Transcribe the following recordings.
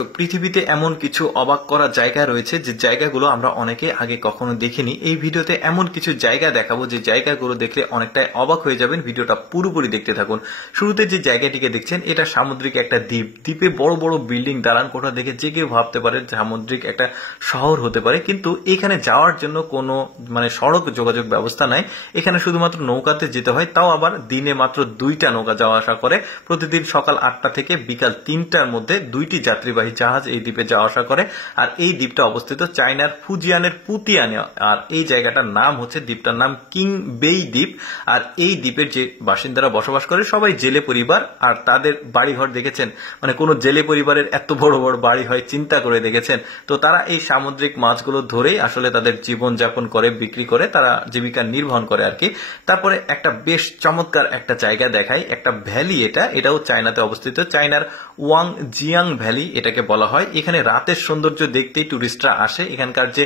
পৃথিবীতে এমন কিছু অবাক করা জায়গা রয়েছে যে জায়গাগুলো আমরা অনেকে আগে কখনো দেখিনি। এই ভিডিওতে এমন কিছু জায়গা দেখাবো যে জায়গাগুলো দেখলে অনেকটাই অবাক হয়ে যাবেন। ভিডিওটা পুরোপুরি দেখতে থাকুন। শুরুতে যে জায়গাটিকে দেখছেন এটা সামুদ্রিক একটা দ্বীপ। দ্বীপে বড় বড় বিল্ডিং, দালান কোঠা দেখে যে কেউ ভাবতে পারে সামুদ্রিক একটা শহর হতে পারে, কিন্তু এখানে যাওয়ার জন্য কোনো সড়ক যোগাযোগ ব্যবস্থা নাই। এখানে শুধুমাত্র নৌকাতে যেতে হয়, তাও আবার দিনে মাত্র 2টা নৌকা যাওয়া আসা করে। প্রতিদিন সকাল 8টা থেকে বিকাল 3টার মধ্যে 2টি যাত্রীবাহী জাহাজ এই দ্বীপে যাওয়া আসা করে। আর এই দ্বীপটা অবস্থিত চায়নার ফুজিয়ানের পুতিয়ানে। আর এই জায়গাটার নাম হচ্ছে, দ্বীপটার নাম কিংবেই দ্বীপ। আর এই দ্বীপের যে বাসিন্দারা বসবাস করে সবাই জেলে পরিবার। আর তাদের বাড়িঘর দেখেছেন, কোন জেলে পরিবারের এত বড় বড় বাড়ি হয় চিন্তা করে দেখেছেন? তো তারা এই সামুদ্রিক মাছগুলো ধরেই আসলে তাদের জীবন যাপন করে, বিক্রি করে তারা জীবিকা নির্বাহ করে আর কি। তারপরে একটা বেশ চমৎকার একটা জায়গা দেখায়, একটা ভ্যালি। এটাও চায়নাতে অবস্থিত, চায়নার ওয়াং জিয়াং ভ্যালি এটাকে বলা হয়। এখানে রাতের সৌন্দর্য দেখতেই টুরিস্টরা আসে। এখানকার যে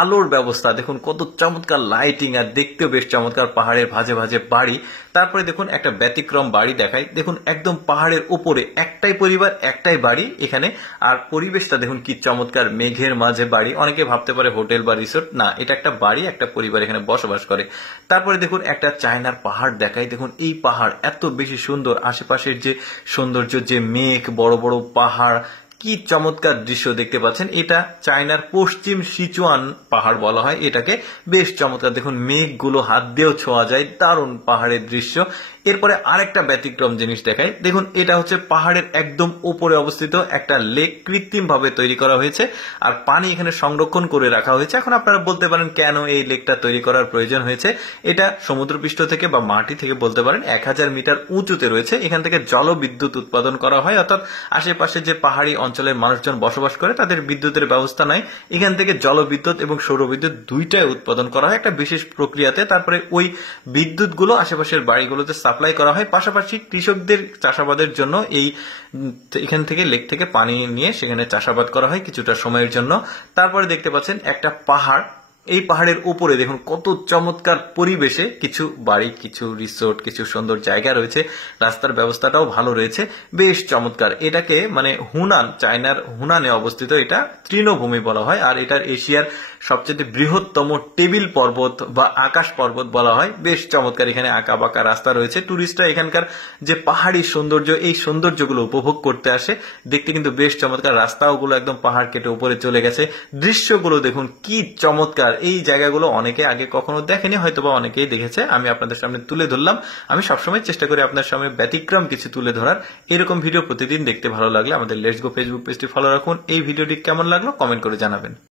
আলোর ব্যবস্থা দেখুন, কত চমৎকার লাইটিং, আর দেখতেও বেশ চমৎকার। পাহাড়ের ভাঁজে ভাঁজে বাড়ি। তারপরে দেখুন একটা ব্যতিক্রম বাড়ি দেখায়। দেখুন একদম পাহাড়ের উপরে একটাই পরিবার, একটাই বাড়ি এখানে। আর পরিবেশটা দেখুন কি চমৎকার, মেঘের মাঝে বাড়ি। অনেকে ভাবতে পারে হোটেল বা রিসোর্ট, না, এটা একটা বাড়ি, একটা পরিবার এখানে বসবাস করে। তারপরে দেখুন একটা চায়নার পাহাড় দেখায়। দেখুন এই পাহাড় এত বেশি সুন্দর, আশেপাশের যে সৌন্দর্য, যে মেঘ, বড় বড় পাহাড়, কি চমৎকার দৃশ্য দেখতে পাচ্ছেন। এটা চায়নার পশ্চিম সিচুয়ান পাহাড় বলা হয় এটাকে। বেশ চমৎকার, দেখুন মেঘগুলো হাত দিয়েও ছোঁয়া যায়, দারুণ পাহাড়ের দৃশ্য। এরপরে আরেকটা ব্যতিক্রম জিনিস দেখায়। দেখুন এটা হচ্ছে পাহাড়ের একদম উপরে অবস্থিত একটা লেক, কৃত্রিম ভাবে তৈরি করা হয়েছে। আর পানি এখানে সংরক্ষণ করে রাখা হয়েছে। এখন আপনারা বলতে পারেন কেন এই লেকটা তৈরি করার প্রয়োজন হয়েছে। এটা সমুদ্রপৃষ্ঠ থেকে বা মাটি থেকে বলতে পারেন 1000 মিটার উঁচুতে রয়েছে। এখান থেকে জলবিদ্যুৎ উৎপাদন করা হয়, অর্থাৎ আশেপাশে যে পাহাড়ি অঞ্চলের মানুষজন বসবাস করে তাদের বিদ্যুতের ব্যবস্থা নাই। এখান থেকে জলবিদ্যুৎ এবং সৌরবিদ্যুৎ দুইটাই উৎপাদন করা হয় একটা বিশেষ প্রক্রিয়াতে। তারপরে ওই বিদ্যুৎগুলো আশেপাশের বাড়িগুলোতে সাপ্লাই করা হয়। পাশাপাশি কৃষকদের চাষাবাদের জন্য এখান থেকে লেক থেকে পানি নিয়ে সেখানে চাষাবাদ করা হয় কিছুটা সময়ের জন্য। তারপরে দেখতে পাচ্ছেন একটা পাহাড়। এই পাহাড়ের উপরে দেখুন কত চমৎকার পরিবেশে কিছু বাড়ি, কিছু রিসোর্ট, কিছু সুন্দর জায়গা রয়েছে। রাস্তার ব্যবস্থাটাও ভালো রয়েছে, বেশ চমৎকার। এটাকে হুনান, চায়নার হুনানে অবস্থিত এটা তৃণভূমি বলা হয়। আর এটার এশিয়ার সবচেয়ে বৃহত্তম টেবিল পর্বত বা আকাশ পর্বত বলা হয়। বেশ চমৎকার, এখানে আঁকা বাঁকা রাস্তা রয়েছে। টুরিস্টরা এখানকার যে পাহাড়ি সৌন্দর্য, এই সৌন্দর্যগুলো উপভোগ করতে আসে। দেখতে কিন্তু বেশ চমৎকার, রাস্তাগুলো একদম পাহাড় কেটে উপরে চলে গেছে। দৃশ্যগুলো দেখুন কি চমৎকার। এই জায়গাগুলো অনেকে আগে কখনো দেখেনি, হয়তোবা অনেকেই দেখেছে। আমি আপনাদের সামনে তুলে ধরলাম। আমি সবসময় চেষ্টা করি আপনার সামনে ব্যতিক্রম কিছু তুলে ধরার। এরকম ভিডিও প্রতিদিন দেখতে ভালো লাগলে আমাদের লেটস গো ফেসবুক পেজটি ফলো রাখুন। এই ভিডিওটি কেমন লাগলো কমেন্ট করে জানাবেন।